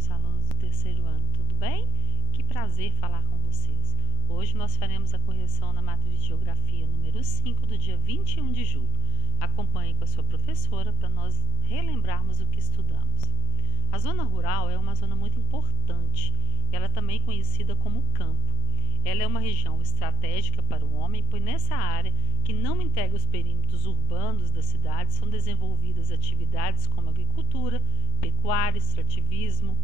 meus alunos do terceiro ano, tudo bem? Que prazer falar com vocês. Hoje nós faremos a correção na matéria de Geografia número 5 do dia 21 de julho. Acompanhe com a sua professora para nós relembrarmos o que estudamos. A zona rural é uma zona muito importante. Ela é também conhecida como campo. Ela é uma região estratégica para o homem, pois nessa área, que não integra os perímetros urbanos da cidade, são desenvolvidas atividades como agricultura, pecuária, extrativismo,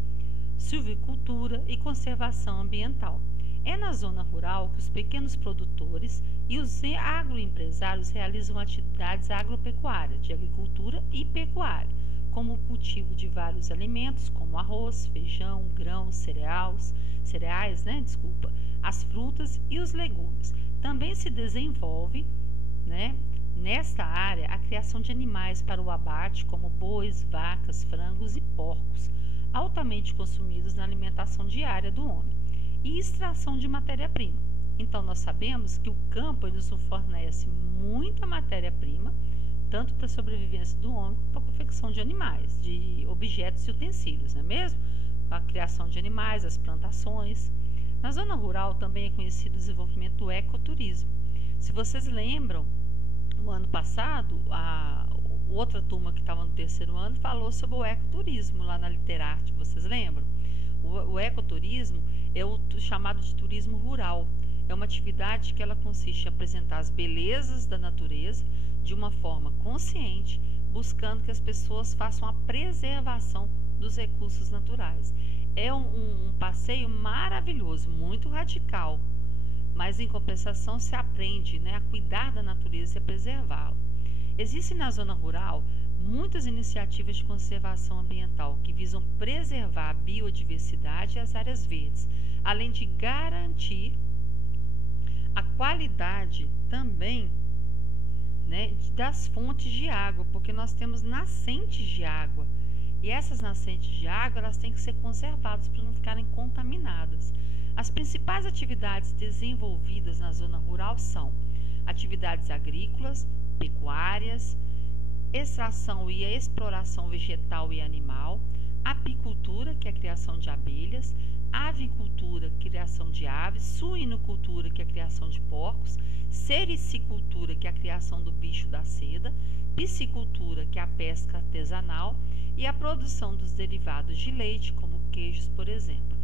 silvicultura e conservação ambiental. É na zona rural que os pequenos produtores e os agroempresários realizam atividades agropecuárias, de agricultura e pecuária, como o cultivo de vários alimentos, como arroz, feijão, grãos, cereais, as frutas e os legumes. Também se desenvolve, nesta área, a criação de animais para o abate, como bois, vacas, frangos e porcos, altamente consumidos na alimentação diária do homem, e extração de matéria-prima. Então, nós sabemos que o campo nos fornece muita matéria-prima, tanto para a sobrevivência do homem como para a confecção de animais, de objetos e utensílios, não é mesmo? A criação de animais, as plantações. Na zona rural também é conhecido o desenvolvimento do ecoturismo. Se vocês lembram, o ano passado, outra turma que estava no terceiro ano falou sobre o ecoturismo lá na Literarte, vocês lembram? O ecoturismo é o chamado de turismo rural. É uma atividade que ela consiste em apresentar as belezas da natureza de uma forma consciente, buscando que as pessoas façam a preservação dos recursos naturais. É um passeio maravilhoso, muito radical, mas em compensação se aprende, a cuidar da natureza e a preservá-la. Existem na zona rural muitas iniciativas de conservação ambiental que visam preservar a biodiversidade e as áreas verdes, além de garantir a qualidade também, das fontes de água, porque nós temos nascentes de água. E essas nascentes de água, elas têm que ser conservadas para não ficarem contaminadas. As principais atividades desenvolvidas na zona rural são atividades agrícolas, pecuárias, extração e exploração vegetal e animal, apicultura, que é a criação de abelhas, avicultura, criação de aves, suinocultura, que é a criação de porcos, sericicultura, que é a criação do bicho da seda, piscicultura, que é a pesca artesanal, e a produção dos derivados de leite, como queijos, por exemplo.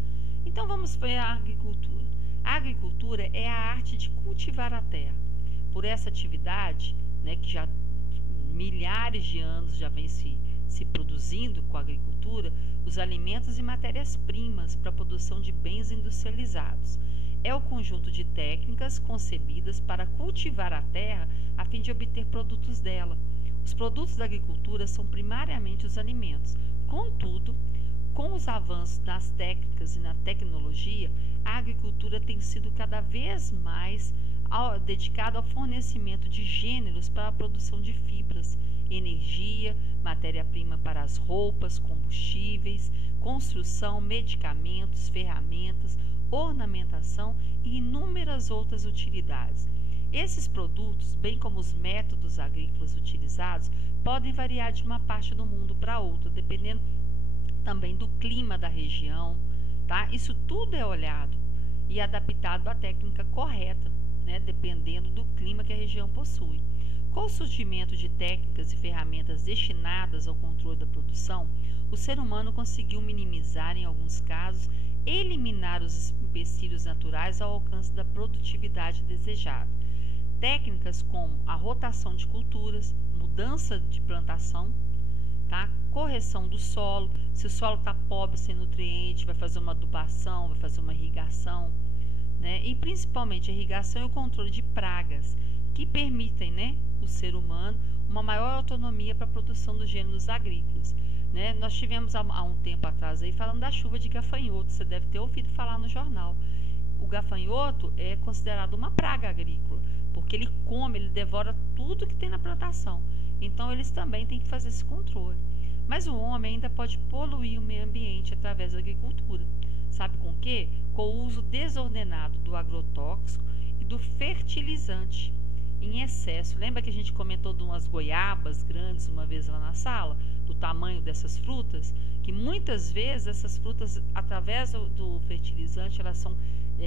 Então vamos ver a agricultura. A agricultura é a arte de cultivar a terra. Por essa atividade, que já milhares de anos já vem se produzindo com a agricultura, os alimentos e matérias-primas para a produção de bens industrializados. É o conjunto de técnicas concebidas para cultivar a terra a fim de obter produtos dela. Os produtos da agricultura são primariamente os alimentos. Contudo, com os avanços nas técnicas e na tecnologia, a agricultura tem sido cada vez mais dedicada ao fornecimento de gêneros para a produção de fibras, energia, matéria-prima para as roupas, combustíveis, construção, medicamentos, ferramentas, ornamentação e inúmeras outras utilidades. Esses produtos, bem como os métodos agrícolas utilizados, podem variar de uma parte do mundo para outra, dependendo também do clima da região, tá? Isso tudo é olhado e adaptado à técnica correta, dependendo do clima que a região possui. Com o surgimento de técnicas e ferramentas destinadas ao controle da produção, o ser humano conseguiu minimizar, em alguns casos, eliminar os empecilhos naturais ao alcance da produtividade desejada. Técnicas como a rotação de culturas, mudança de plantação, correção do solo. Se o solo está pobre, sem nutriente, vai fazer uma adubação, vai fazer uma irrigação, e principalmente a irrigação e o controle de pragas, que permitem, o ser humano uma maior autonomia para a produção dos gêneros agrícolas. Nós tivemos há um tempo atrás aí falando da chuva de gafanhoto, você deve ter ouvido falar no jornal. O gafanhoto é considerado uma praga agrícola, porque ele come, ele devora tudo que tem na plantação. Então, eles também têm que fazer esse controle. Mas o homem ainda pode poluir o meio ambiente através da agricultura. Sabe com o quê? Com o uso desordenado do agrotóxico e do fertilizante. em excesso. Lembra que a gente comentou de umas goiabas grandes uma vez lá na sala, do tamanho dessas frutas? Que muitas vezes essas frutas, através do fertilizante, elas são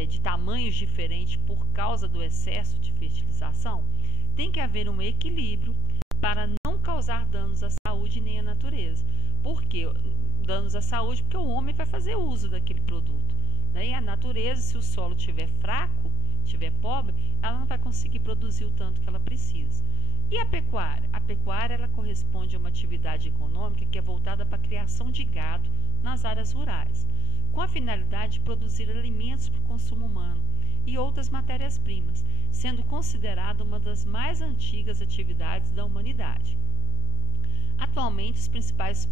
de tamanhos diferentes por causa do excesso de fertilização. Tem que haver um equilíbrio para não causar danos à saúde nem à natureza. Por quê? Danos à saúde porque o homem vai fazer uso daquele produto, né? E a natureza, se o solo estiver fraco, estiver pobre, ela não vai conseguir produzir o tanto que ela precisa. E a pecuária? A pecuária, ela corresponde a uma atividade econômica que é voltada para a criação de gado nas áreas rurais, com a finalidade de produzir alimentos para o consumo humano e outras matérias-primas, sendo considerada uma das mais antigas atividades da humanidade. Atualmente, os principais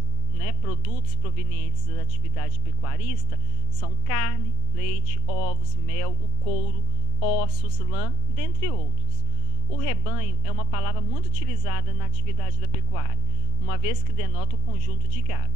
produtos provenientes da atividade pecuarista são carne, leite, ovos, mel, o couro, ossos, lã, dentre outros. O rebanho é uma palavra muito utilizada na atividade da pecuária, uma vez que denota o conjunto de gado,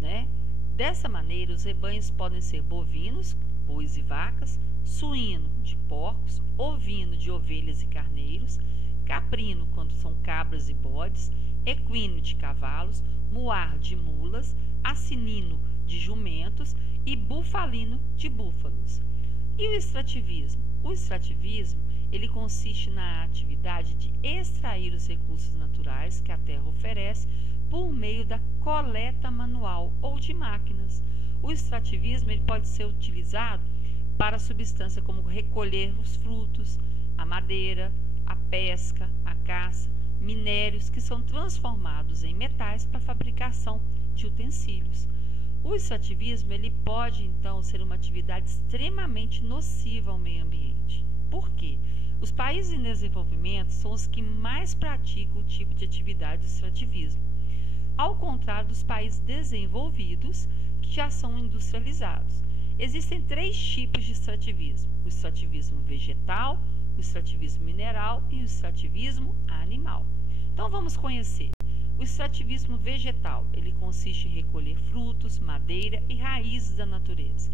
né? Dessa maneira, os rebanhos podem ser bovinos, bois e vacas, suíno, de porcos, ovino, de ovelhas e carneiros, caprino, quando são cabras e bodes, equino, de cavalos, muar, de mulas, assinino, de jumentos e bufalino, de búfalos. E o extrativismo? O extrativismo, ele consiste na atividade de extrair os recursos naturais que a terra oferece por meio da coleta manual ou de máquinas. O extrativismo, ele pode ser utilizado para substância como recolher os frutos, a madeira, a pesca, a caça, minérios que são transformados em metais para a fabricação de utensílios. O extrativismo, ele pode então ser uma atividade extremamente nociva ao meio ambiente. Por quê? Os países em desenvolvimento são os que mais praticam o tipo de atividade de extrativismo, ao contrário dos países desenvolvidos que já são industrializados. Existem 3 tipos de extrativismo: o extrativismo vegetal, o extrativismo mineral e o extrativismo animal. Então vamos conhecer. O extrativismo vegetal, ele consiste em recolher frutos, madeira e raízes da natureza.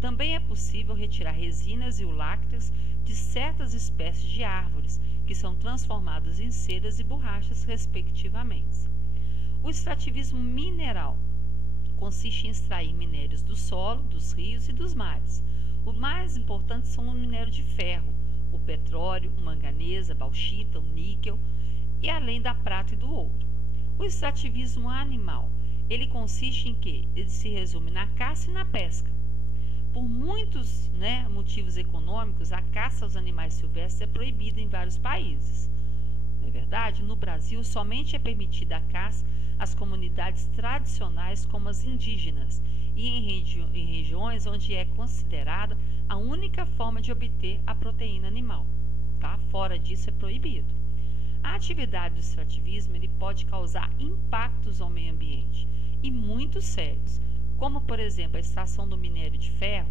Também é possível retirar resinas e lácteos de certas espécies de árvores, que são transformadas em ceras e borrachas, respectivamente. O extrativismo mineral consiste em extrair minérios do solo, dos rios e dos mares. O mais importante são o minério de ferro, o petróleo, o manganês, a bauxita, o níquel, e além da prata e do ouro. O extrativismo animal, ele consiste em que? Ele se resume na caça e na pesca. Por muitos motivos econômicos, a caça aos animais silvestres é proibida em vários países. Não é verdade? No Brasil, somente é permitida a caça às comunidades tradicionais como as indígenas e em regiões onde é considerada a única forma de obter a proteína animal. Tá? Fora disso, é proibido. A atividade do extrativismo, ele pode causar impactos ao meio ambiente, e muito sérios, como, por exemplo, a extração do minério de ferro.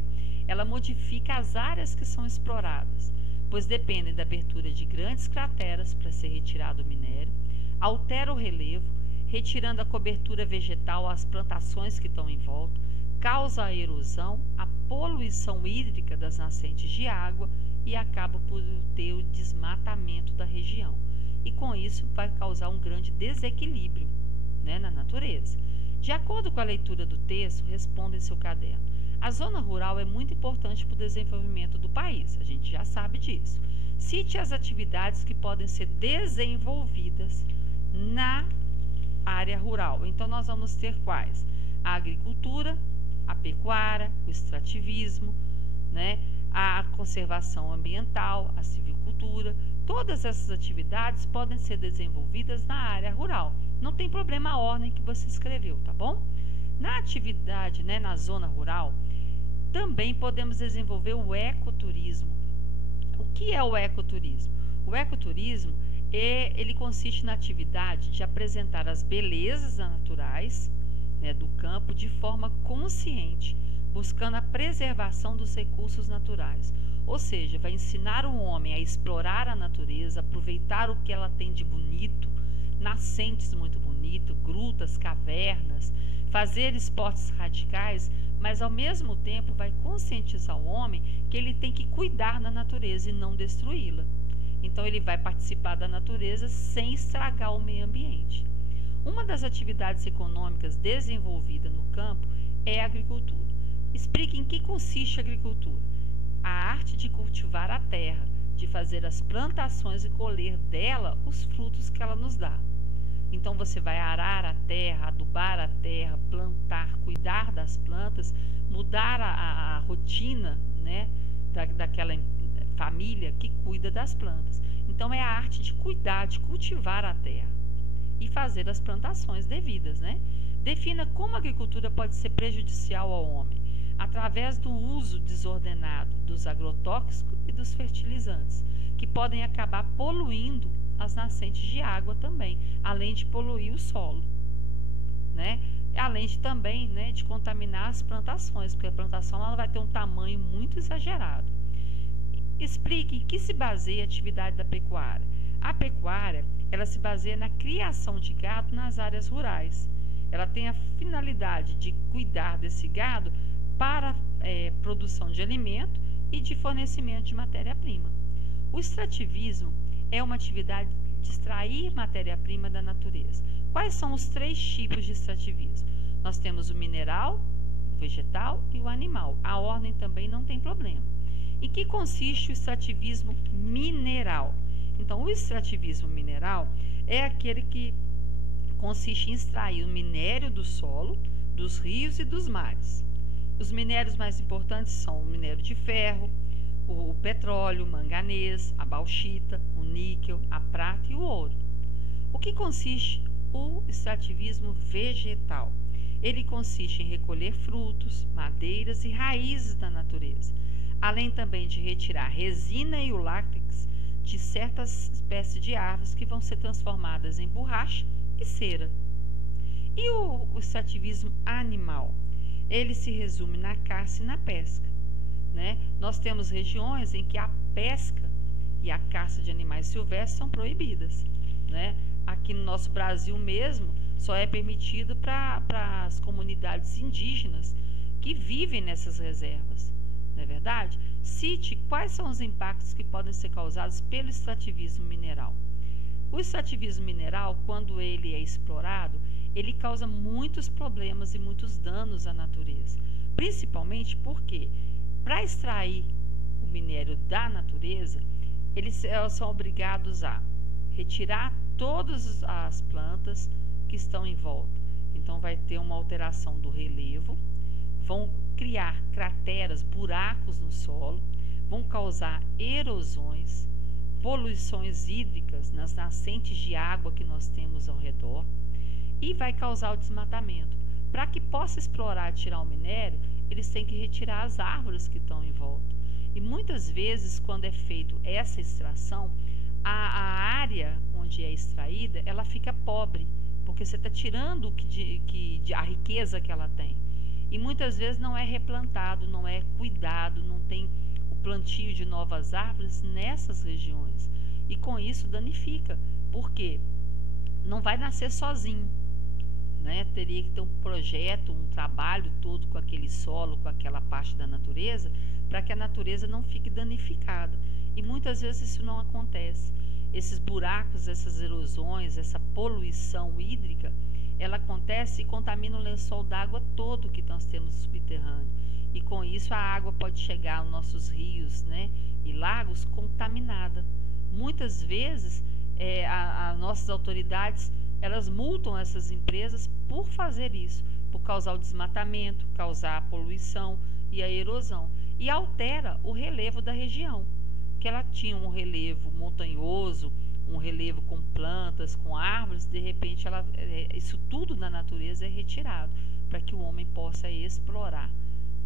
Ela modifica as áreas que são exploradas, pois dependem da abertura de grandes crateras para ser retirado o minério, altera o relevo, retirando a cobertura vegetal às plantações que estão em volta, causa a erosão, a poluição hídrica das nascentes de água e acaba por ter o desmatamento da região. E com isso vai causar um grande desequilíbrio na natureza. De acordo com a leitura do texto, responda em seu caderno. A zona rural é muito importante para o desenvolvimento do país, a gente já sabe disso. Cite as atividades que podem ser desenvolvidas na área rural. Então, nós vamos ter quais? A agricultura, a pecuária, o extrativismo, a conservação ambiental, a silvicultura. Todas essas atividades podem ser desenvolvidas na área rural. Não tem problema a ordem que você escreveu, tá bom? Na atividade, na zona rural, também podemos desenvolver o ecoturismo. O que é o ecoturismo? O ecoturismo, ele consiste na atividade de apresentar as belezas naturais do campo de forma consciente, buscando a preservação dos recursos naturais. Ou seja, vai ensinar o homem a explorar a natureza, aproveitar o que ela tem de bonito, nascentes muito bonito, grutas, cavernas, fazer esportes radicais, mas ao mesmo tempo vai conscientizar o homem que ele tem que cuidar da natureza e não destruí-la. Então ele vai participar da natureza sem estragar o meio ambiente. Uma das atividades econômicas desenvolvida no campo é a agricultura. Explique em que consiste a agricultura. A arte de cultivar a terra, de fazer as plantações e colher dela os frutos que ela nos dá. Então você vai arar a terra, adubar a terra, plantar, cuidar das plantas, mudar a rotina, né, daquela família que cuida das plantas. Então é a arte de cuidar, de cultivar a terra e fazer as plantações devidas, né? Defina como a agricultura pode ser prejudicial ao homem, através do uso desordenado dos agrotóxicos e dos fertilizantes, que podem acabar poluindo as nascentes de água também, além de poluir o solo, né? Além de também, né, de contaminar as plantações, porque a plantação ela vai ter um tamanho muito exagerado. Explique em que se baseia a atividade da pecuária. A pecuária, ela se baseia na criação de gado nas áreas rurais. Ela tem a finalidade de cuidar desse gado para produção de alimento e de fornecimento de matéria-prima. O extrativismo é uma atividade de extrair matéria-prima da natureza. Quais são os 3 tipos de extrativismo? Nós temos o mineral, o vegetal e o animal. A ordem também não tem problema. Em que consiste o extrativismo mineral? Então, o extrativismo mineral é aquele que consiste em extrair o minério do solo, dos rios e dos mares. Os minérios mais importantes são o minério de ferro, o petróleo, o manganês, a bauxita, o níquel, a prata e o ouro. O que consiste o extrativismo vegetal? Ele consiste em recolher frutos, madeiras e raízes da natureza, além também de retirar resina e o látex de certas espécies de árvores que vão ser transformadas em borracha e cera. E o extrativismo animal? Ele se resume na caça e na pesca, né? Nós temos regiões em que a pesca e a caça de animais silvestres são proibidas, né? Aqui no nosso Brasil mesmo, só é permitido para as comunidades indígenas que vivem nessas reservas, não é verdade? Cite quais são os impactos que podem ser causados pelo extrativismo mineral. O extrativismo mineral, quando ele é explorado, ele causa muitos problemas e muitos danos à natureza, principalmente porque, para extrair o minério da natureza, eles são obrigados a retirar todas as plantas que estão em volta. Então vai ter uma alteração do relevo, vão criar crateras, buracos no solo, vão causar erosões, poluições hídricas nas nascentes de água que nós temos ao redor e vai causar o desmatamento. Para que possa explorar e tirar o minério, eles têm que retirar as árvores que estão em volta. E muitas vezes, quando é feito essa extração, a área onde é extraída, ela fica pobre, porque você está tirando a riqueza que ela tem. E muitas vezes não é replantado, não é cuidado, não tem o plantio de novas árvores nessas regiões. E com isso danifica, porque não vai nascer sozinho, né? Teria que ter um projeto, um trabalho todo com aquele solo, com aquela parte da natureza, para que a natureza não fique danificada. E muitas vezes isso não acontece. Esses buracos, essas erosões, essa poluição hídrica, ela acontece e contamina o lençol d'água todo que nós temos subterrâneo. E com isso a água pode chegar aos nossos rios, né, e lagos contaminada. Muitas vezes as nossas autoridades, elas multam essas empresas por fazer isso, por causar o desmatamento, causar a poluição e a erosão. E altera o relevo da região, que ela tinha um relevo montanhoso, um relevo com plantas, com árvores, de repente isso tudo na natureza é retirado para que o homem possa explorar,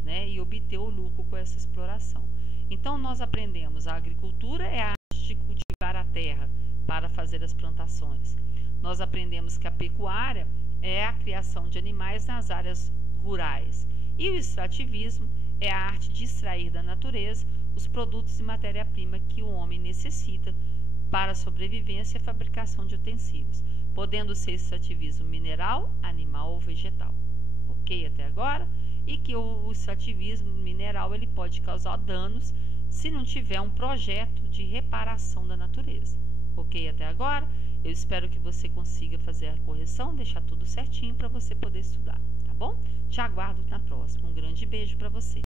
né, e obter o lucro com essa exploração. Então nós aprendemos a agricultura é a arte de cultivar a terra para fazer as plantações. Nós aprendemos que a pecuária é a criação de animais nas áreas rurais. E o extrativismo é a arte de extrair da natureza os produtos e matéria-prima que o homem necessita para a sobrevivência e a fabricação de utensílios, podendo ser extrativismo mineral, animal ou vegetal. Ok até agora? E que o extrativismo mineral ele pode causar danos se não tiver um projeto de reparação da natureza. Ok até agora? Eu espero que você consiga fazer a correção, deixar tudo certinho para você poder estudar, tá bom? Te aguardo na próxima. Um grande beijo para você.